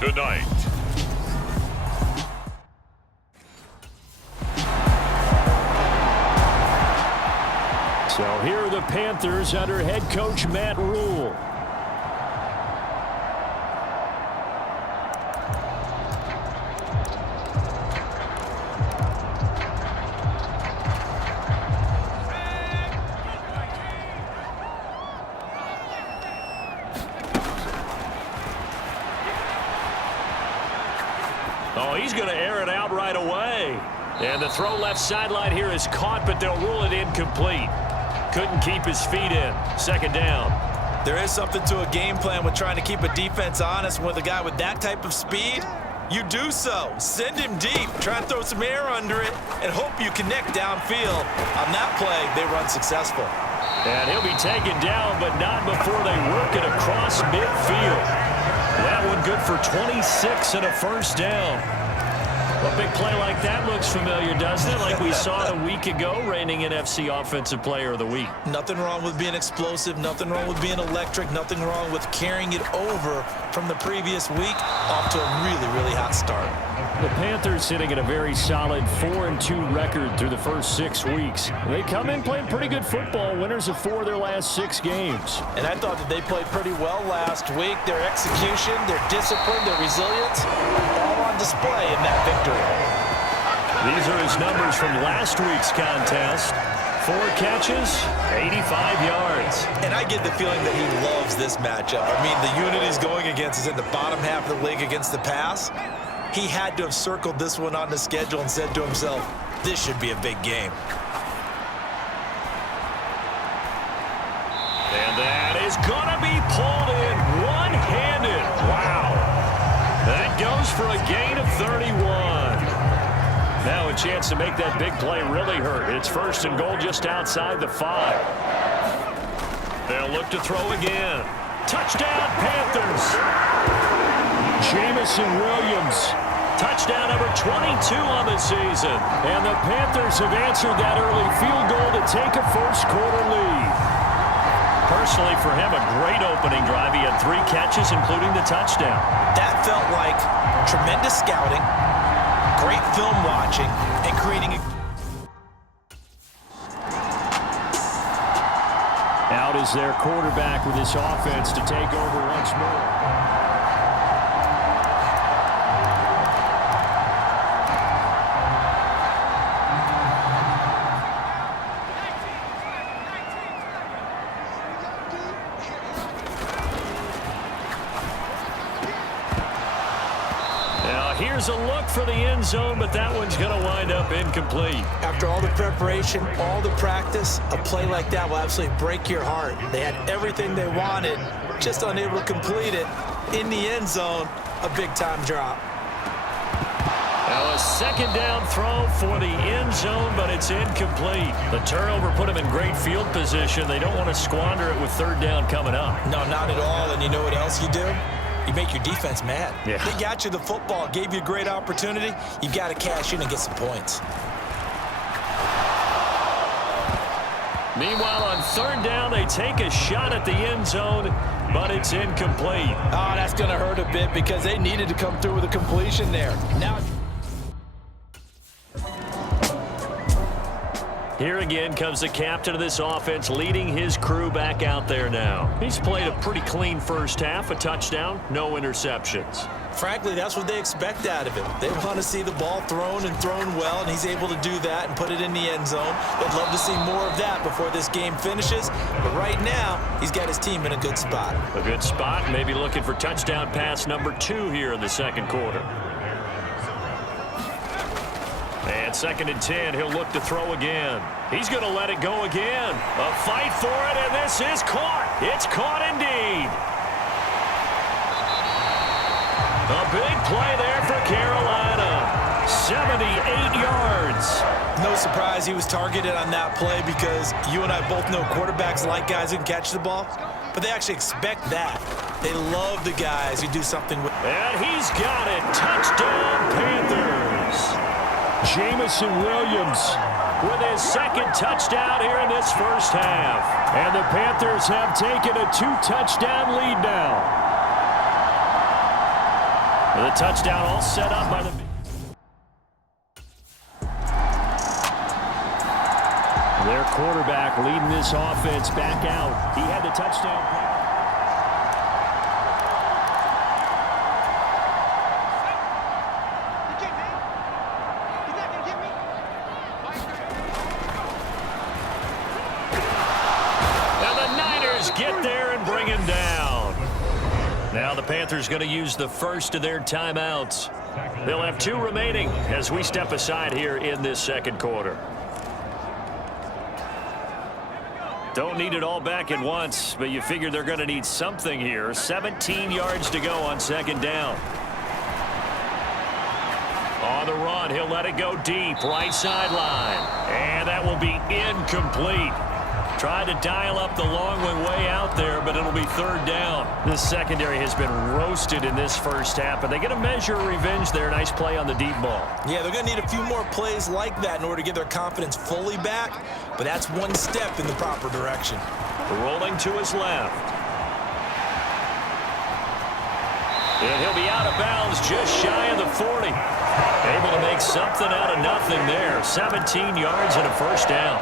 tonight. So here are the Panthers under head coach Matt Rule. Oh, he's going to air it out right away. And the throw left sideline here is caught, but they'll rule it incomplete. Couldn't keep his feet in. Second down. There is something to a game plan with trying to keep a defense honest. With a guy with that type of speed, you do so. Send him deep. Try and throw some air under it and hope you connect downfield. On that play, they run successful. And he'll be taken down, but not before they work it across midfield. That one good for 26 and a first down. A big play like that looks familiar, doesn't it? Like we saw a week ago, reigning NFC Offensive Player of the Week. Nothing wrong with being explosive. Nothing wrong with being electric. Nothing wrong with carrying it over from the previous week off to a really, really hot start. The Panthers sitting at a very solid 4-2 record through the first 6 weeks. They come in playing pretty good football, winners of 4 of their last 6 games. And I thought that they played pretty well last week. Their execution, their discipline, their resilience, all on display in that victory. These are his numbers from last week's contest. 4 catches, 85 yards. And I get the feeling that he loves this matchup. I mean, the unit he's going against is in the bottom half of the league against the pass. He had to have circled this one on the schedule and said to himself, this should be a big game. And that is going to be pulled in one-handed. Wow. That goes for a gain of 31. Now a chance to make that big play really hurt. It's first and goal just outside the 5. They'll look to throw again. Touchdown, Panthers. Jamison Williams. Touchdown number 22 on the season. And the Panthers have answered that early field goal to take a first-quarter lead. Personally, for him, a great opening drive. He had 3 catches, including the touchdown. That felt like tremendous scouting, great film watching, and creating a... Out is their quarterback with this offense to take over once more. Here's a look for the end zone, but that one's going to wind up incomplete. After all the preparation, all the practice, a play like that will absolutely break your heart. They had everything they wanted, just unable to complete it. In the end zone, a big-time drop. Now a second down throw for the end zone, but it's incomplete. The turnover put them in great field position. They don't want to squander it with third down coming up. No, not at all. And you know what else you do? You make your defense mad. Yeah. They got you the football, gave you a great opportunity. You got to cash in and get some points. Meanwhile, on third down, they take a shot at the end zone, but it's incomplete. Oh, that's going to hurt a bit because they needed to come through with a completion there. Now... Here again comes the captain of this offense, leading his crew back out there now. He's played a pretty clean first half, a touchdown, no interceptions. Frankly, that's what they expect out of him. They want to see the ball thrown and thrown well, and he's able to do that and put it in the end zone. They'd love to see more of that before this game finishes. But right now, he's got his team in a good spot. A good spot, maybe looking for touchdown pass number 2 here in the second quarter. And second and 10, he'll look to throw again. He's going to let it go again. A fight for it, and this is caught. It's caught indeed. A big play there for Carolina. 78 yards. No surprise he was targeted on that play because you and I both know quarterbacks like guys who can catch the ball, but they actually expect that. They love the guys who do something with it. And he's got it. Touchdown, Panthers. Jamison Williams with his second touchdown here in this first half. And the Panthers have taken a 2-touchdown lead now. The touchdown all set up by the... Their quarterback leading this offense back out. He had the touchdown. Now the Niners get there and bring him down. Now the Panthers going to use the first of their timeouts. They'll have 2 remaining as we step aside here in this second quarter. Don't need it all back at once, but you figure they're going to need something here. 17 yards to go on second down. On the run, he'll let it go deep, right sideline. And that will be incomplete. Tried to dial up the long one way out there, but it'll be third down. This secondary has been roasted in this first half, but they get a measure of revenge there. Nice play on the deep ball. Yeah, they're going to need a few more plays like that in order to get their confidence fully back, but that's one step in the proper direction. Rolling to his left. And he'll be out of bounds just shy of the 40. Able to make something out of nothing there. 17 yards and a first down.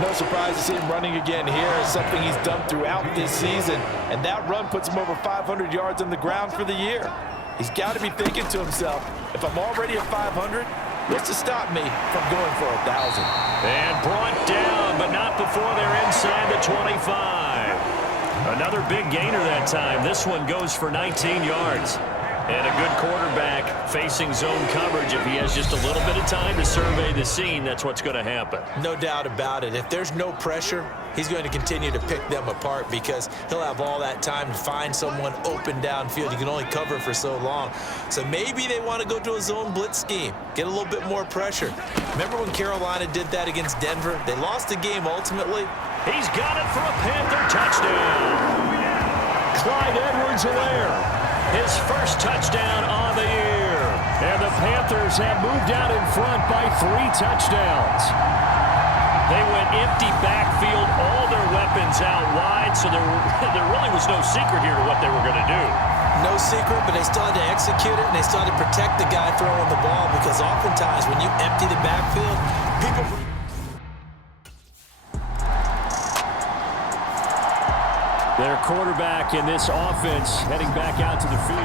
No surprise to see him running again here. It's something he's done throughout this season. And that run puts him over 500 yards on the ground for the year. He's got to be thinking to himself, if I'm already at 500, what's to stop me from going for 1,000? And brought down, but not before they're inside the 25. Another big gainer that time. This one goes for 19 yards. And a good quarterback facing zone coverage. If he has just a little bit of time to survey the scene, that's what's going to happen. No doubt about it. If there's no pressure, he's going to continue to pick them apart because he'll have all that time to find someone open downfield. You can only cover for so long. So maybe they want to go to a zone blitz scheme, get a little bit more pressure. Remember when Carolina did that against Denver? They lost the game ultimately. He's got it for a Panther touchdown. Clyde Edwards-Helaire. His first touchdown on the year. And the Panthers have moved out in front by 3 touchdowns. They went empty backfield, all their weapons out wide, so there really was no secret here to what they were going to do. No secret, but they still had to execute it, and they still had to protect the guy throwing the ball because oftentimes when you empty the backfield, people... Their quarterback in this offense heading back out to the field.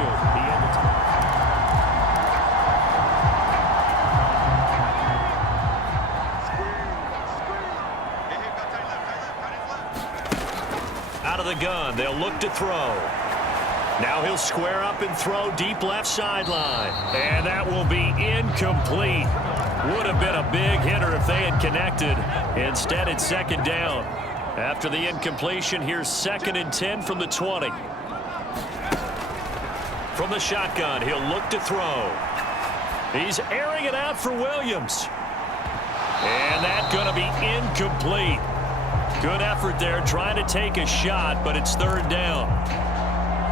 Out of the gun, they'll look to throw. Now he'll square up and throw deep left sideline. And that will be incomplete. Would have been a big hitter if they had connected. Instead, it's second down. After the incompletion, here's 2nd and 10 from the 20. From the shotgun, he'll look to throw. He's airing it out for Williams. And that's going to be incomplete. Good effort there, trying to take a shot, but it's third down.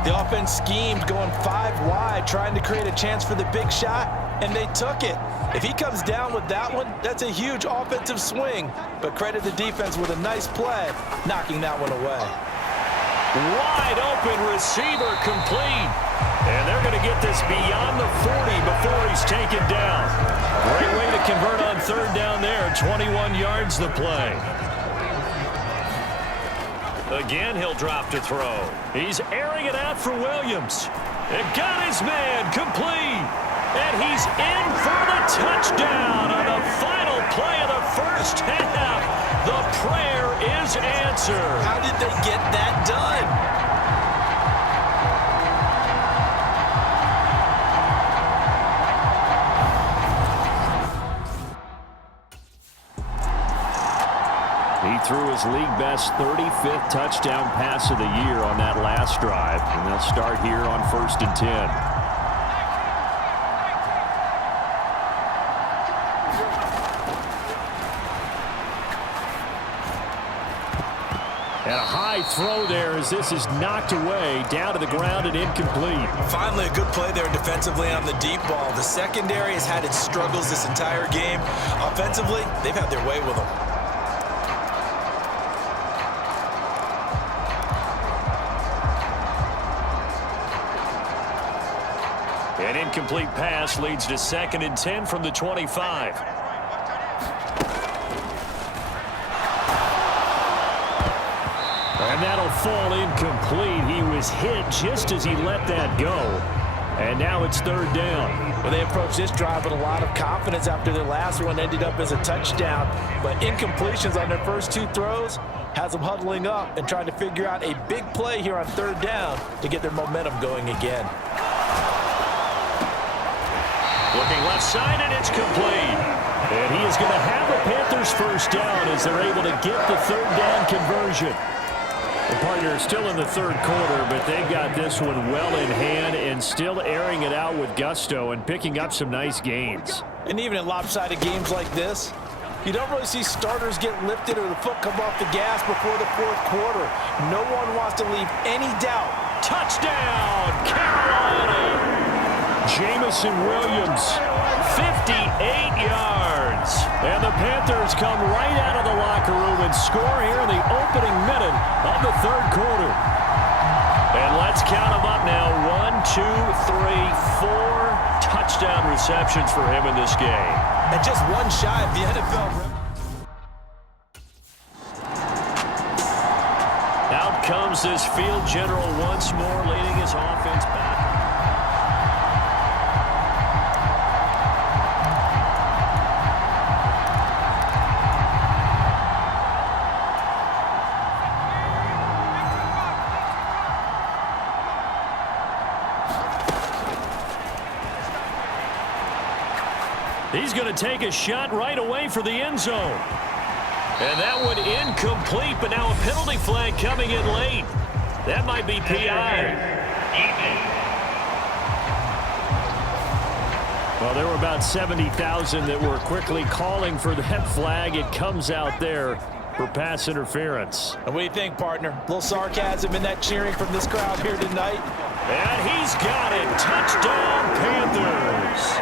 The offense schemed going 5 wide, trying to create a chance for the big shot, and they took it. If he comes down with that one, that's a huge offensive swing. But credit the defense with a nice play, knocking that one away. Wide open receiver complete. And they're going to get this beyond the 40 before he's taken down. Great way to convert on third down there. 21 yards the play. Again, he'll drop to throw. He's airing it out for Williams. And got his man complete. And he's in for the touchdown on the final play of the first half. The prayer is answered. How did they get that done? He threw his league-best 35th touchdown pass of the year on that last drive. And they'll start here on 1st and 10. And a high throw there as this is knocked away, down to the ground and incomplete. Finally, a good play there defensively on the deep ball. The secondary has had its struggles this entire game. Offensively, they've had their way with them. An incomplete pass leads to 2nd and 10 from the 25. And that'll fall incomplete. He was hit just as he let that go. And now it's 3rd down. Well, they approached this drive with a lot of confidence after their last one ended up as a touchdown. But incompletions on their first 2 throws has them huddling up and trying to figure out a big play here on 3rd down to get their momentum going again. Looking left side, and it's complete. And he is going to have the Panthers first down as they're able to get the 3rd down conversion. The partner is still in the 3rd quarter, but they've got this one well in hand and still airing it out with gusto and picking up some nice gains. And even in lopsided games like this, you don't really see starters get lifted or the foot come off the gas before the 4th quarter. No one wants to leave any doubt. Touchdown, Carolina! Jamison Williams, 58 yards. And the Panthers come right out of the locker room and score here in the opening minute of the 3rd quarter. And let's count them up now. 1, 2, 3, 4 touchdown receptions for him in this game. And just one shy of the NFL record. Out comes this field general once more, leading his offense back. He's going to take a shot right away for the end zone. And that one incomplete, but now a penalty flag coming in late. That might be PI. Well, there were about 70,000 that were quickly calling for that flag. It comes out there for pass interference. And what do you think, partner? A little sarcasm in that cheering from this crowd here tonight. And he's got it. Touchdown, Panthers.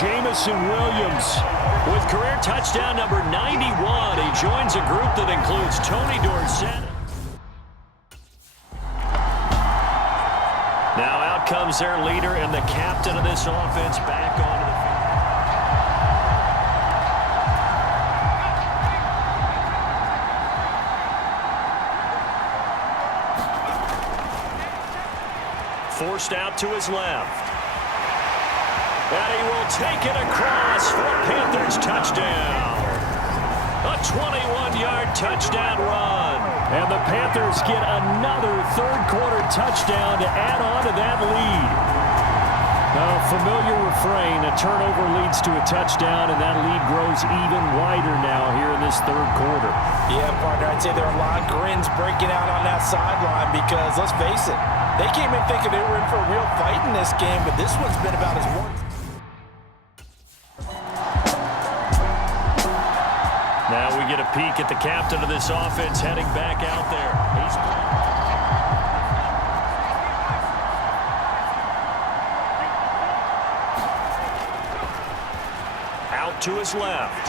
Jamison Williams with career touchdown number 91. He joins a group that includes Tony Dorsett. Now out comes their leader and the captain of this offense back onto the field. Forced out to his left. And he will take it across for Panthers touchdown. A 21-yard touchdown run. And the Panthers get another 3rd quarter touchdown to add on to that lead. Now, familiar refrain, a turnover leads to a touchdown, and that lead grows even wider now here in this 3rd quarter. Yeah, partner, I'd say there are a lot of grins breaking out on that sideline because, let's face it, they came in thinking they were in for a real fight in this game, but this one's been about as one. Now we get a peek at the captain of this offense heading back out there. Out to his left.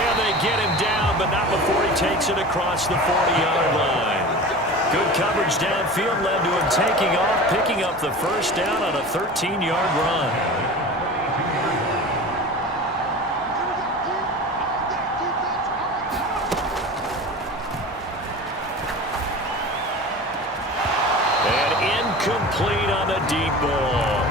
And they get him down, but not before he takes it across the 40-yard line. Good coverage downfield led to him taking off, picking up the first down on a 13-yard run. Complete on the deep ball.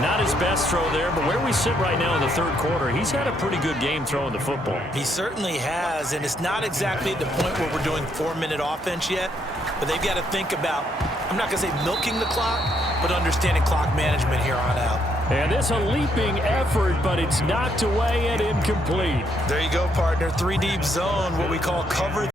Not his best throw there, but where we sit right now in the 3rd quarter, he's had a pretty good game throwing the football. He certainly has, and it's not exactly at the point where we're doing 4-minute offense yet, but they've got to think about, I'm not going to say milking the clock, but understanding clock management here on out. And it's a leaping effort, but it's knocked away and incomplete. There you go, partner. 3-deep zone, what we call cover